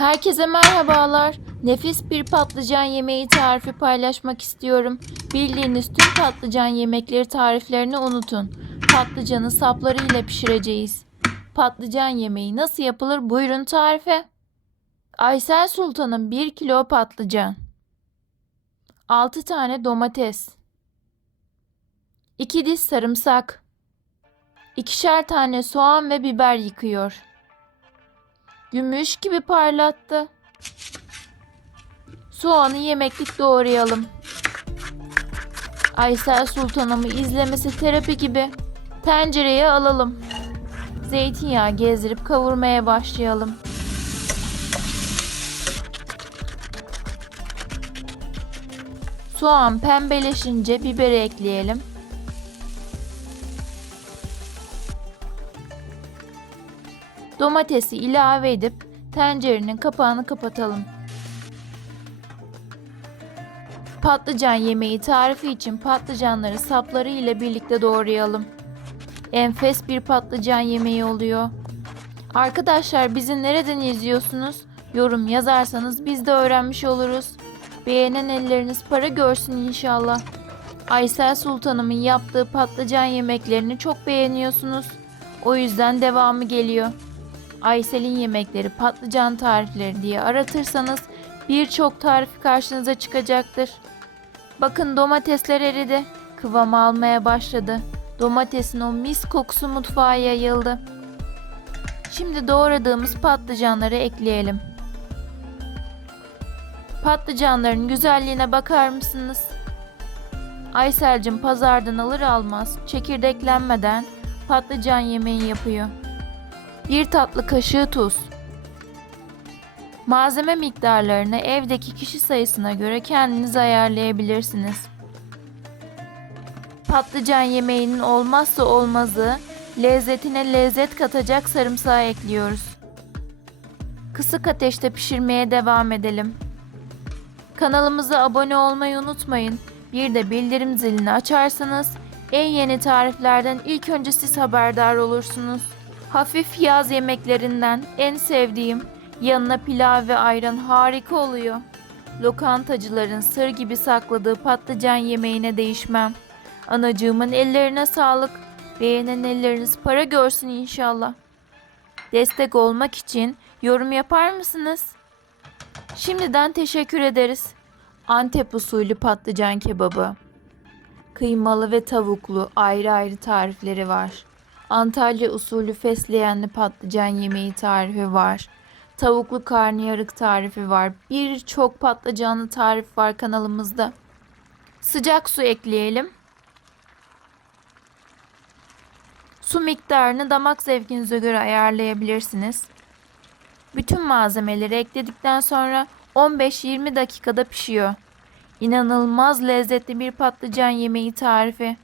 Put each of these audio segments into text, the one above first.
Herkese merhabalar. Nefis bir patlıcan yemeği tarifi paylaşmak istiyorum. Bildiğiniz tüm patlıcan yemekleri tariflerini unutun. Patlıcanı sapları ile pişireceğiz. Patlıcan yemeği nasıl yapılır? Buyurun tarife. Aysel Sultan'ın 1 kilo patlıcan, 6 tane domates, 2 diş sarımsak, 2'şer tane soğan ve biber yıkıyor. Gümüş gibi parlattı. Soğanı yemeklik doğrayalım. Aysel Sultan'ımı izlemesi terapi gibi. Tencereye alalım. Zeytinyağı gezdirip kavurmaya başlayalım. Soğan pembeleşince biberi ekleyelim. Domatesi ilave edip tencerenin kapağını kapatalım. Patlıcan yemeği tarifi için patlıcanları sapları ile birlikte doğrayalım. Enfes bir patlıcan yemeği oluyor. Arkadaşlar bizi nereden izliyorsunuz? Yorum yazarsanız biz de öğrenmiş oluruz. Beğenen elleriniz para görsün inşallah. Aysel Sultanımın yaptığı patlıcan yemeklerini çok beğeniyorsunuz. O yüzden devamı geliyor. Aysel'in yemekleri patlıcan tarifleri diye aratırsanız birçok tarifi karşınıza çıkacaktır. Bakın domatesler eridi. Kıvam almaya başladı. Domatesin o mis kokusu mutfağa yayıldı. Şimdi doğradığımız patlıcanları ekleyelim. Patlıcanların güzelliğine bakar mısınız? Aysel'cim pazardan alır almaz çekirdeklenmeden patlıcan yemeği yapıyor. 1 tatlı kaşığı tuz. Malzeme miktarlarını evdeki kişi sayısına göre kendiniz ayarlayabilirsiniz. Patlıcan yemeğinin olmazsa olmazı, lezzetine lezzet katacak sarımsağı ekliyoruz. Kısık ateşte pişirmeye devam edelim. Kanalımıza abone olmayı unutmayın. Bir de bildirim zilini açarsanız en yeni tariflerden ilk önce siz haberdar olursunuz. Hafif yaz yemeklerinden en sevdiğim, yanına pilav ve ayran harika oluyor. Lokantacıların sır gibi sakladığı patlıcan yemeğine değişmem. Anacığımın ellerine sağlık. Beğenen elleriniz para görsün inşallah. Destek olmak için yorum yapar mısınız? Şimdiden teşekkür ederiz. Antep usulü patlıcan kebabı. Kıymalı ve tavuklu ayrı ayrı tarifleri var. Antalya usulü fesleğenli patlıcan yemeği tarifi var. Tavuklu karnıyarık tarifi var. Birçok patlıcanlı tarif var kanalımızda. Sıcak su ekleyelim. Su miktarını damak zevkinize göre ayarlayabilirsiniz. Bütün malzemeleri ekledikten sonra 15-20 dakikada pişiyor. İnanılmaz lezzetli bir patlıcan yemeği tarifi.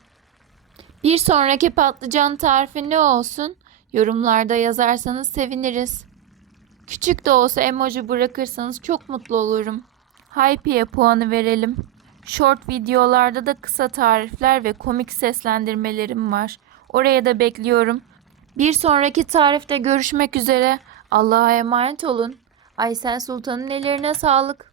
Bir sonraki patlıcan tarifi ne olsun? Yorumlarda yazarsanız seviniriz. Küçük de olsa emoji bırakırsanız çok mutlu olurum. Hype'ye puanı verelim. Short videolarda da kısa tarifler ve komik seslendirmelerim var. Oraya da bekliyorum. Bir sonraki tarifte görüşmek üzere. Allah'a emanet olun. Aysel Sultan'ın ellerine sağlık.